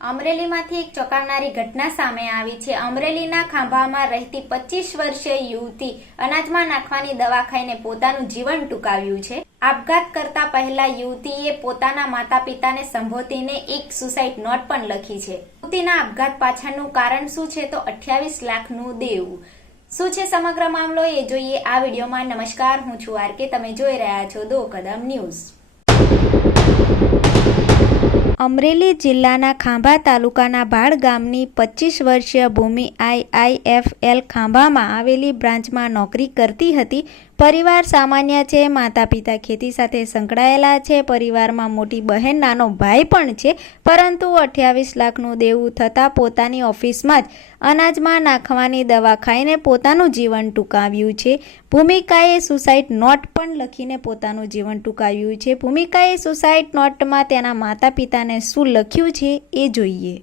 અમરેલીમાંથી એક ચોંકાવનારી ઘટના સામે આવી છે। અમરેલીના ખાંભામાં રહેતી 25 વર્ષીય યુવતી અનાજમાં નાખવાની દવા ખાઈને પોતાનું જીવન ટૂંકાવ્યું છે। આપઘાત કરતા પહેલા યુવતીએ પોતાના માતા પિતાને સંબોધીને એક સુસાઇડ નોટ પણ લખી છે। યુવતીના આપઘાત પાછળનું કારણ શું છે તો 28 લાખનું દેવું। શું છે સમગ્ર મામલો એ જોઈએ આ વિડીયોમાં। નમસ્કાર, હું છું આરકે, તમે જોઈ રહ્યા છો દો કદમ ન્યૂઝ। અમરેલી જિલ્લાના ખાંભા તાલુકાના ભાડ ગામની 25 વર્ષીય ભૂમિ IIFL ખાંભામાં આવેલી બ્રાન્ચમાં નોકરી કરતી હતી। પરિવાર સામાન્ય છે, માતા પિતા ખેતી સાથે સંકળાયેલા છે। પરિવારમાં મોટી બહેન, નાનો ભાઈ પણ છે, પરંતુ 28 લાખનું દેવું થતાં પોતાની ઓફિસમાં જ અનાજમાં નાખવાની દવા ખાઈને પોતાનું જીવન ટૂંકાવ્યું છે। ભૂમિકાએ સુસાઇડ નોટ પણ લખીને પોતાનું જીવન ટૂંકાવ્યું છે। ભૂમિકાએ સુસાઇડ નોટમાં તેના માતા પિતાને શું લખ્યું છે એ જોઈએ।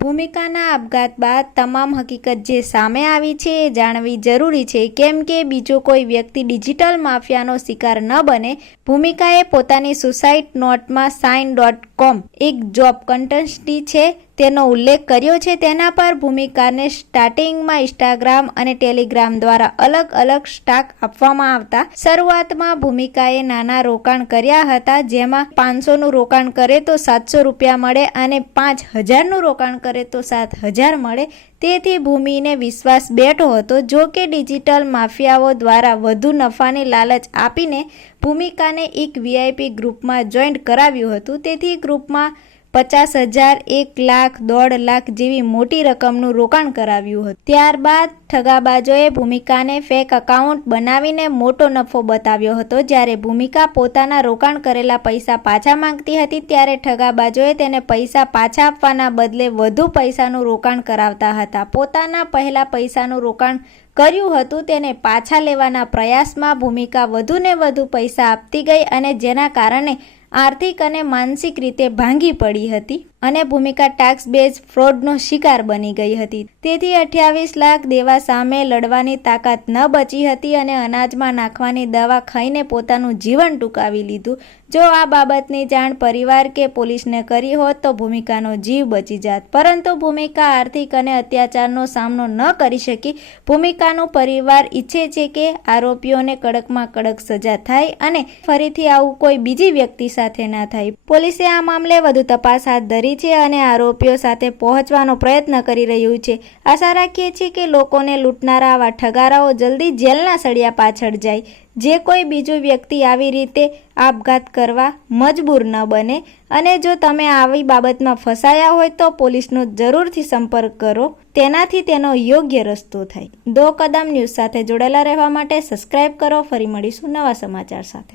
ભૂમિકાના આપઘાત બાદ તમામ હકીકત જે સામે આવી છે એ જાણવી જરૂરી છે, કેમ કે બીજો કોઈ વ્યક્તિ ડિજિટલ માફિયાનો શિકાર ન બને। ભૂમિકાએ પોતાની સુસાઇડ નોટમાં sign.com એક જોબ કન્ટેસ્ટી છે તેનો ઉલ્લેખ કર્યો છે। તેના પર ભૂમિકાને સ્ટાર્ટિંગમાં ઇન્સ્ટાગ્રામ અને ટેલિગ્રામ દ્વારા અલગ અલગ સ્ટાક આપવામાં આવતા। શરૂઆતમાં ભૂમિકાએ નાના રોકાણ કર્યા હતા, જેમાં 500નું રોકાણ કરે તો 700 રૂપિયા મળે અને 5000નું રોકાણ કરે તો 7000 મળે। તેથી ભૂમિને વિશ્વાસ બેઠો હતો। જો કે ડિજિટલ માફિયાઓ દ્વારા વધુ નફાની લાલચ આપીને ભૂમિકાને એક VIP ગ્રુપમાં જોઈન્ટ કરાવ્યું હતું। તેથી ગ્રુપમાં 50,000, 1 લાખ, 1.5 લાખ જેવી મોટી રકમનું રોકાણ કરાવ્યું હતું। ત્યારબાદ ઠગાબાજોએ ભૂમિકાને ફેક એકાઉન્ટ બનાવીને મોટો નફો બતાવ્યો હતો। જ્યારે ભૂમિકા પોતાના રોકાણ કરેલા પૈસા પાછા માંગતી હતી, ત્યારે ઠગાબાજોએ તેને પૈસા પાછા આપવાના બદલે વધુ પૈસાનું રોકાણ કરાવતા હતા। પોતાના પહેલા પૈસાનું રોકાણ કર્યું હતું તેને પાછા લેવાના પ્રયાસમાં ભૂમિકા વધુને વધુ પૈસા આપતી ગઈ અને જેના કારણે આર્થિક અને માનસિક રીતે ભાંગી પડી હતી અને ભૂમિકા ટાસ્ક બેઝ ફ્રોડનો શિકાર બની ગઈ હતી। તેથી 28 લાખ દેવા સામે લડવાની તાકાત ન બચી હતી અને અનાજમાં નાખવાની દવા ખાઈને પોતાનું જીવન ટૂંકાવી લીધું। જો આ બાબતની જાણ પરિવાર કે પોલીસને કરી હોત તો ભૂમિકાનો જીવ બચી જાત, પરંતુ ભૂમિકા આર્થિક અને અત્યાચારનો સામનો ન કરી શકી। ભૂમિકાનું પરિવાર ઈચ્છે છે કે આરોપીઓને કડકમાં કડક સજા થાય અને ફરીથી આવું કોઈ બીજી વ્યક્તિ સાથે ના થાય। પોલીસે આ મામલે વધુ તપાસ હાથ ધરી છે અને આરોપીઓ સાથે પહોંચવાનો પ્રયત્ન કરી રહ્યું છે। આશા રાખીએ છીએ કે લોકોને લૂંટનારા આવા ઠગારાઓ જલ્દી જેલના સળિયા પાછળ જાય, જે કોઈ બીજું વ્યક્તિ આવી રીતે આપઘાત કરવા મજબૂર ન બને। અને જો તમે આવી બાબતમાં ફસાયા હોય તો પોલીસનો જરૂરથી સંપર્ક કરો, તેનાથી તેનો યોગ્ય રસ્તો થાય। દો કદમ ન્યૂઝ સાથે જોડાયેલા રહેવા માટે સબસ્ક્રાઇબ કરો। ફરી મળીશું નવા સમાચાર સાથે।